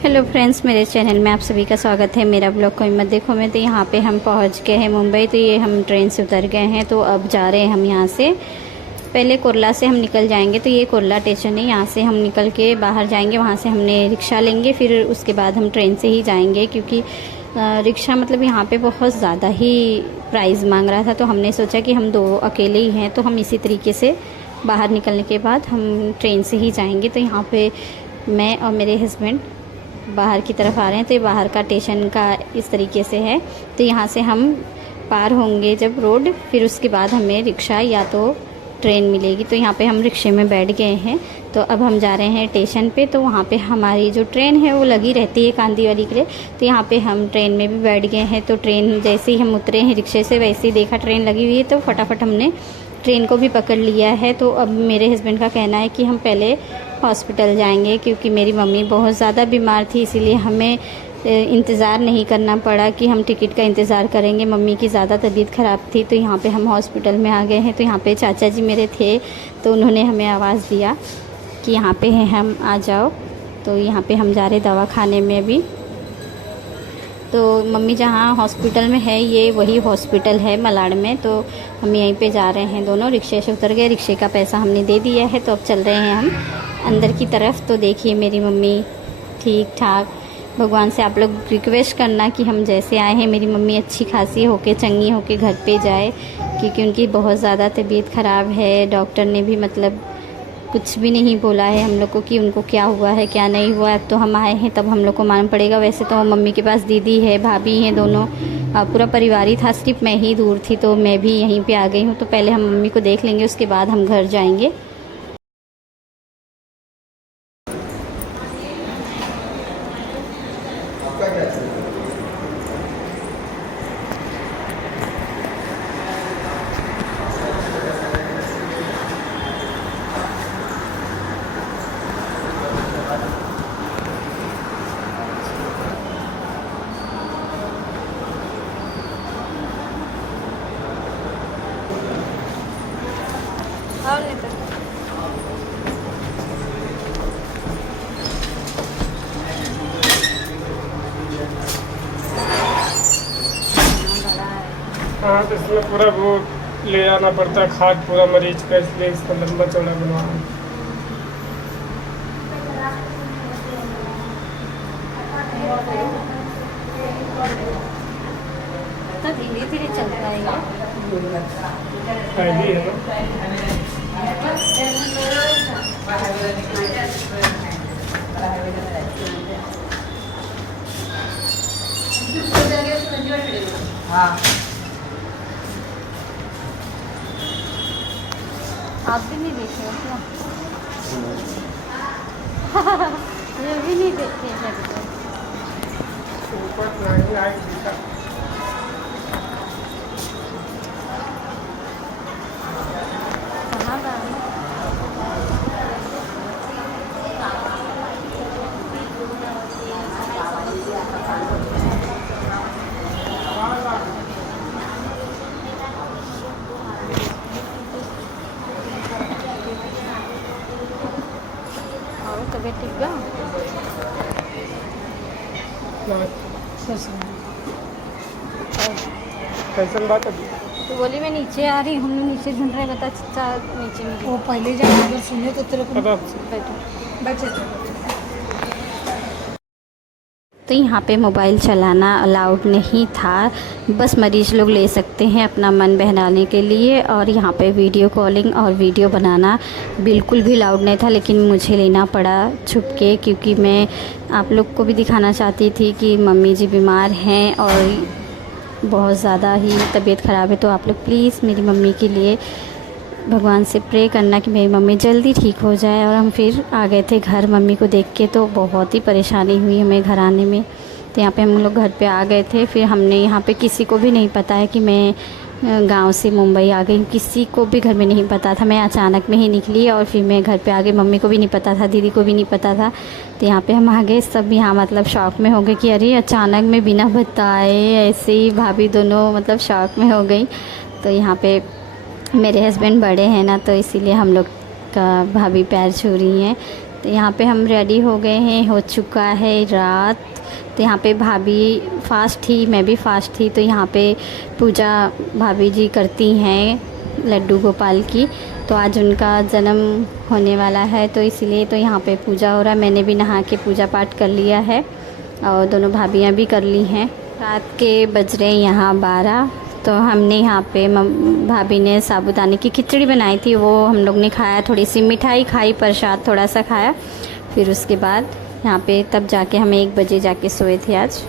Hello friends, मेरे channel में आप सभी का स्वागत है। मेरा ब्लॉग कोई मत देखो में। तो यहाँ पे हम पहुँच गए हैं मुंबई। तो ये हम ट्रेन से उतर गए हैं। तो अब जा रहे हैं हम यहाँ से। पहले कुर्ला से हम निकल जाएंगे। तो ये कुर्ला स्टेशन है, यहाँ से हम निकल के बाहर जाएंगे। वहाँ से हमने रिक्शा लेंगे, फिर उसके बाद हम ट्रेन से ही जाएंगे, क्योंकि रिक्शा मतलब यहाँ पे बहुत ज़्यादा ही प्राइस मांग रहा था। तो हमने सोचा कि हम दो अकेले ही हैं, तो हम इसी तरीके से बाहर निकलने के बाद हम ट्रेन से ही जाएंगे। तो यहाँ पे मैं और मेरे हस्बैंड बाहर की तरफ आ रहे हैं। तो ये बाहर का स्टेशन का इस तरीके से है। तो यहाँ से हम पार होंगे जब रोड, फिर उसके बाद हमें रिक्शा या तो ट्रेन मिलेगी। तो यहाँ पे हम रिक्शे में बैठ गए हैं। तो अब हम जा रहे हैं स्टेशन पे। तो वहाँ पे हमारी जो ट्रेन है वो लगी रहती है कांदीवली के लिए। तो यहाँ पे हम ट्रेन में भी बैठ गए हैं। तो ट्रेन जैसे ही हम उतरे हैं रिक्शे से, वैसे ही देखा ट्रेन लगी हुई है, तो फटाफट हमने ट्रेन को भी पकड़ लिया है। तो अब मेरे हस्बैंड का कहना है कि हम पहले हॉस्पिटल जाएंगे, क्योंकि मेरी मम्मी बहुत ज़्यादा बीमार थी, इसीलिए हमें इंतज़ार नहीं करना पड़ा कि हम टिकट का इंतज़ार करेंगे। मम्मी की ज़्यादा तबीयत ख़राब थी। तो यहाँ पे हम हॉस्पिटल में आ गए हैं। तो यहाँ पे चाचा जी मेरे थे, तो उन्होंने हमें आवाज़ दिया कि यहाँ पे हैं हम, आ जाओ। तो यहाँ पे हम जा रहे दवा खाने में अभी। तो मम्मी जहाँ हॉस्पिटल में है, ये वही हॉस्पिटल है मलाड में। तो हम यहीं पे जा रहे हैं दोनों। रिक्शे से उतर गए, रिक्शे का पैसा हमने दे दिया है। तो अब चल रहे हैं हम अंदर की तरफ। तो देखिए मेरी मम्मी ठीक ठाक। भगवान से आप लोग रिक्वेस्ट करना कि हम जैसे आए हैं मेरी मम्मी अच्छी खासी होके चंगी होके घर पे जाए, क्योंकि उनकी बहुत ज़्यादा तबीयत ख़राब है। डॉक्टर ने भी मतलब कुछ भी नहीं बोला है हम लोग को कि उनको क्या हुआ है क्या नहीं हुआ। अब तो हम आए हैं तब हम लोग को मालूम पड़ेगा। वैसे तो मम्मी के पास दीदी है, भाभी हैं दोनों, पूरा परिवार ही था, सिर्फ मैं ही दूर थी। तो मैं भी यहीं पे आ गई हूँ। तो पहले हम मम्मी को देख लेंगे, उसके बाद हम घर जाएंगे। हाँ, तो इसमें पूरा वो ले आना पड़ता है खाद पूरा मरीज का, इसलिए इसका लंबा चौड़ा बनवाना। धीरे धीरे चलता है ये। पहली है ना। हाँ, आप भी नहीं देखे हो क्या? ये भी नहीं देखे लगता। ऊपर नहीं आई दिखा। कहाँ गया? और तबीयत ठीक है? कैसन बात है? तो बोली मैं नीचे आ रही हूँ, नीचे ढूंढ रहे, बता चाचा नीचे मिली। वो पहले जब अगर सुने तो तेरे को पता बैठो। बैठे। तो यहाँ पे मोबाइल चलाना अलाउड नहीं था, बस मरीज़ लोग ले सकते हैं अपना मन बहलाने के लिए। और यहाँ पे वीडियो कॉलिंग और वीडियो बनाना बिल्कुल भी अलाउड नहीं था, लेकिन मुझे लेना पड़ा छुप के, क्योंकि मैं आप लोग को भी दिखाना चाहती थी कि मम्मी जी बीमार हैं और बहुत ज़्यादा ही तबीयत ख़राब है। तो आप लोग प्लीज़ मेरी मम्मी के लिए भगवान से प्रे करना कि मेरी मम्मी जल्दी ठीक हो जाए। और हम फिर आ गए थे घर मम्मी को देख के। तो बहुत ही परेशानी हुई हमें घर आने में। तो यहाँ पे हम लोग घर पे आ गए थे। फिर हमने यहाँ पे किसी को भी नहीं पता है कि मैं गांव से मुंबई आ गई, किसी को भी घर में नहीं पता था। मैं अचानक में ही निकली और फिर मैं घर पे आ गई। मम्मी को भी नहीं पता था, दीदी को भी नहीं पता था। तो यहाँ पे हम आ गए, सब यहाँ मतलब शॉक में हो गए कि अरे अचानक में बिना बताए ऐसे ही। भाभी दोनों मतलब शॉक में हो गई। तो यहाँ पे मेरे हस्बैंड बड़े हैं ना, तो इसीलिए हम लोग का भाभी पैर छू रही हैं। तो यहाँ पे हम रेडी हो गए हैं, हो चुका है रात। तो यहाँ पे भाभी फास्ट थी, मैं भी फास्ट थी। तो यहाँ पे पूजा भाभी जी करती हैं लड्डू गोपाल की। तो आज उनका जन्म होने वाला है, तो इसलिए तो यहाँ पे पूजा हो रहा है। मैंने भी नहा के पूजा पाठ कर लिया है और दोनों भाभियाँ भी कर ली हैं। रात के बज रहे यहाँ 12। तो हमने यहाँ पे भाभी ने साबूदाने की खिचड़ी बनाई थी, वो हम लोग ने खाया। थोड़ी सी मिठाई खाई, प्रसाद थोड़ा सा खाया। फिर उसके बाद यहाँ पे तब जाके हम 1 बजे जाके सोए थे आज।